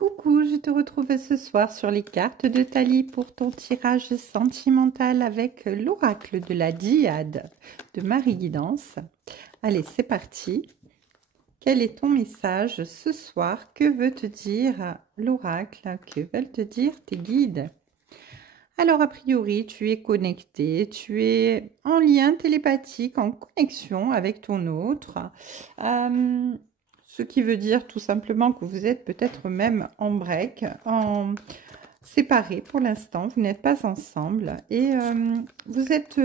Coucou, je te retrouve ce soir sur les cartes de Thalie pour ton tirage sentimental avec l'oracle de la Diade de Marie Guidance. Allez, c'est parti. Quel est ton message ce soir? Que veut te dire l'oracle? Que veulent te dire tes guides? Alors, a priori, tu es connecté, tu es en lien télépathique, en connexion avec ton autre. Ce qui veut dire tout simplement que vous êtes peut-être même en break, en séparés pour l'instant, vous n'êtes pas ensemble et vous êtes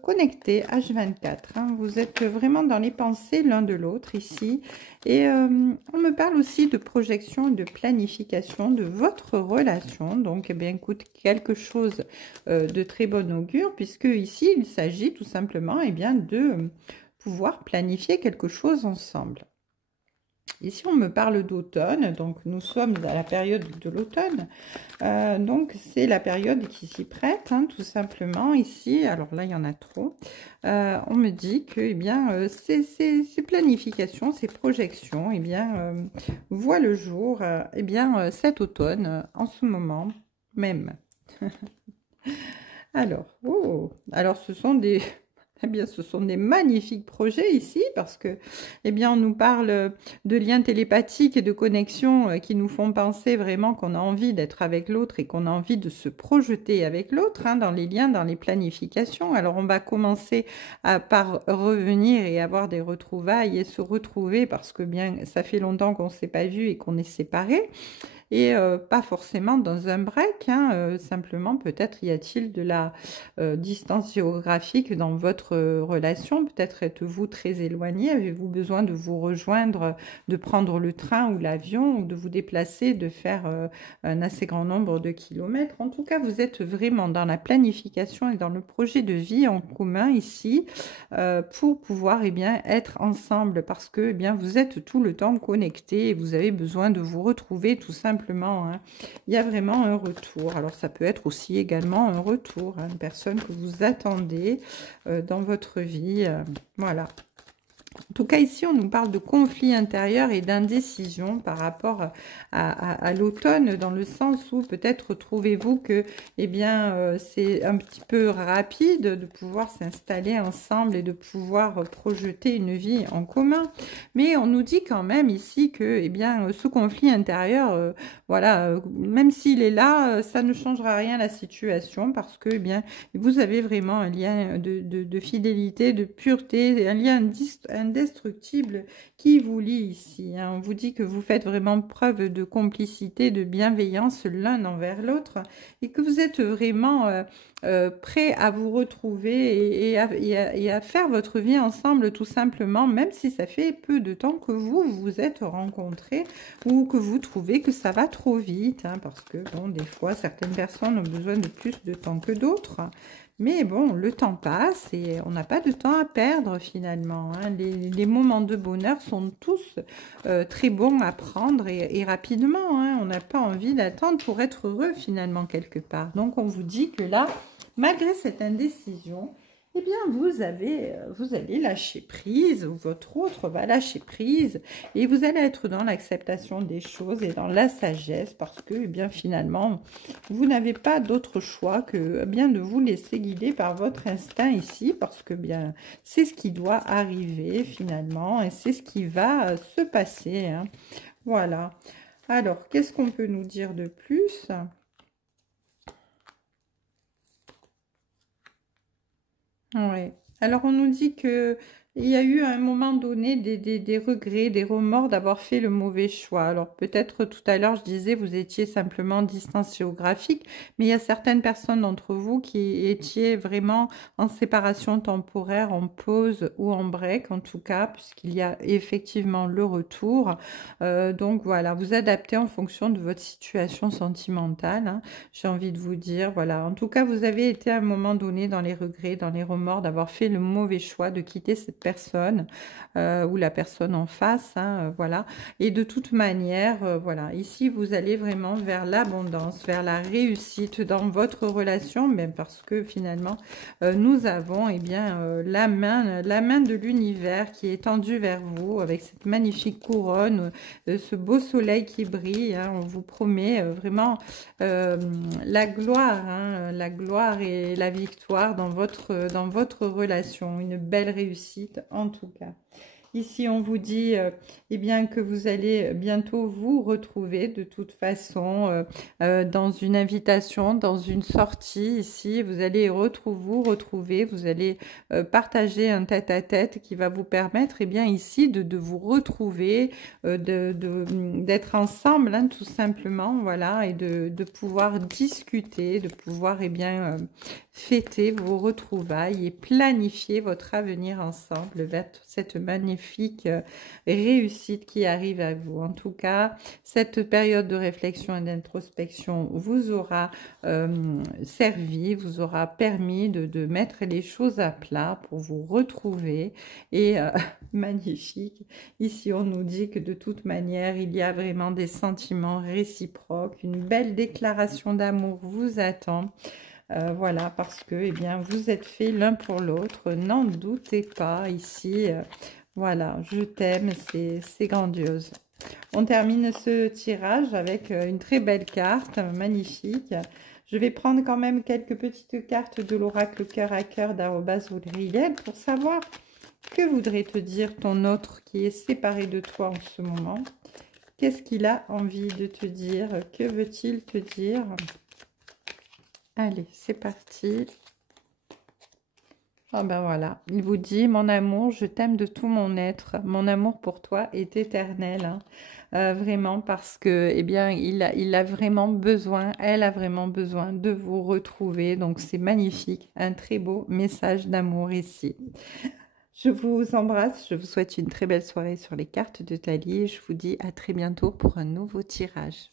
connectés H24, hein, vous êtes vraiment dans les pensées l'un de l'autre ici et on me parle aussi de projection et de planification de votre relation, donc eh bien écoute, quelque chose de très bon augure puisque ici il s'agit tout simplement eh bien de pouvoir planifier quelque chose ensemble. Ici, on me parle d'automne, donc nous sommes à la période de l'automne. Donc, c'est la période qui s'y prête, hein, tout simplement. Ici, alors là, il y en a trop. On me dit que eh bien, ces planifications, ces projections, eh bien, voient le jour eh bien, cet automne, en ce moment même. Alors, oh, alors ce sont des... Eh bien, ce sont des magnifiques projets ici parce que, eh bien, on nous parle de liens télépathiques et de connexions qui nous font penser vraiment qu'on a envie d'être avec l'autre et qu'on a envie de se projeter avec l'autre, hein, dans les liens, dans les planifications. Alors, on va commencer par revenir et avoir des retrouvailles et se retrouver parce que, bien, ça fait longtemps qu'on ne s'est pas vu et qu'on est séparés. Et pas forcément dans un break, hein, simplement peut-être y a-t-il de la distance géographique dans votre relation, peut-être êtes-vous très éloigné, avez-vous besoin de vous rejoindre, de prendre le train ou l'avion ou de vous déplacer, de faire un assez grand nombre de kilomètres. En tout cas, vous êtes vraiment dans la planification et dans le projet de vie en commun ici pour pouvoir eh bien, être ensemble parce que eh bien, vous êtes tout le temps connectés et vous avez besoin de vous retrouver tout simplement. Hein. Il y a vraiment un retour. Alors, ça peut être aussi également un retour, hein, une personne que vous attendez dans votre vie. Voilà. En tout cas, ici, on nous parle de conflit intérieur et d'indécision par rapport à l'automne, dans le sens où peut-être trouvez-vous que eh bien, c'est un petit peu rapide de pouvoir s'installer ensemble et de pouvoir projeter une vie en commun. Mais on nous dit quand même ici que eh bien, ce conflit intérieur, voilà, même s'il est là, ça ne changera rien à la situation parce que eh bien, vous avez vraiment un lien de fidélité, de pureté, un lien indestructible qui vous lie ici. Hein. On vous dit que vous faites vraiment preuve de complicité, de bienveillance l'un envers l'autre et que vous êtes vraiment prêt à vous retrouver et à faire votre vie ensemble tout simplement, même si ça fait peu de temps que vous vous êtes rencontrés ou que vous trouvez que ça va trop vite, hein, parce que bon, des fois, certaines personnes ont besoin de plus de temps que d'autres. Mais bon, le temps passe et on n'a pas de temps à perdre finalement. Hein. Les moments de bonheur sont tous très bons à prendre et rapidement. Hein. On n'a pas envie d'attendre pour être heureux finalement quelque part. Donc on vous dit que là, malgré cette indécision, eh bien vous allez lâcher prise, ou votre autre va lâcher prise, et vous allez être dans l'acceptation des choses et dans la sagesse, parce que eh bien finalement, vous n'avez pas d'autre choix que eh bien de vous laisser guider par votre instinct ici, parce que bien c'est ce qui doit arriver finalement, et c'est ce qui va se passer. Hein. Voilà. Alors, qu'est-ce qu'on peut nous dire de plus ? Oui. Alors, on nous dit que il y a eu à un moment donné des regrets, des remords d'avoir fait le mauvais choix. Alors, peut-être tout à l'heure, je disais, vous étiez simplement en distance géographique, mais il y a certaines personnes d'entre vous qui étiez vraiment en séparation temporaire, en pause ou en break, en tout cas, puisqu'il y a effectivement le retour. Donc, voilà, vous adaptez en fonction de votre situation sentimentale. Hein. J'ai envie de vous dire, voilà. En tout cas, vous avez été à un moment donné dans les regrets, dans les remords d'avoir fait le mauvais choix de quitter cette personne ou la personne en face, hein, voilà. Et de toute manière, voilà, ici, vous allez vraiment vers l'abondance, vers la réussite dans votre relation, même parce que finalement, nous avons eh bien, la main de l'univers qui est tendue vers vous avec cette magnifique couronne, ce beau soleil qui brille, hein. On vous promet vraiment la gloire, hein, la gloire et la victoire dans votre relation, une belle réussite en tout cas. Ici, on vous dit eh bien, que vous allez bientôt vous retrouver de toute façon dans une invitation, dans une sortie. Ici, vous allez vous retrouver, vous allez partager un tête-à-tête qui va vous permettre eh bien, ici de vous retrouver, d'être ensemble, hein, tout simplement, voilà, et de pouvoir discuter, de pouvoir eh bien, fêter vos retrouvailles et planifier votre avenir ensemble vers cette magnifique réussite qui arrive à vous. En tout cas, cette période de réflexion et d'introspection vous aura servi, vous aura permis de mettre les choses à plat pour vous retrouver et magnifique. Ici, on nous dit que de toute manière, il y a vraiment des sentiments réciproques, une belle déclaration d'amour vous attend. Voilà, parce que eh bien, vous êtes faits l'un pour l'autre, n'en doutez pas ici. Voilà, je t'aime, c'est grandiose. On termine ce tirage avec une très belle carte, magnifique. Je vais prendre quand même quelques petites cartes de l'oracle cœur à cœur @Audrey pour savoir que voudrait te dire ton autre qui est séparé de toi en ce moment. Qu'est-ce qu'il a envie de te dire? Que veut-il te dire? Allez, c'est parti. Ah ben voilà, il vous dit, mon amour, je t'aime de tout mon être. Mon amour pour toi est éternel. Hein. Vraiment parce que, eh bien, il a vraiment besoin, elle a vraiment besoin de vous retrouver. Donc, c'est magnifique. Un très beau message d'amour ici. Je vous embrasse. Je vous souhaite une très belle soirée sur les cartes de Thalie. Je vous dis à très bientôt pour un nouveau tirage.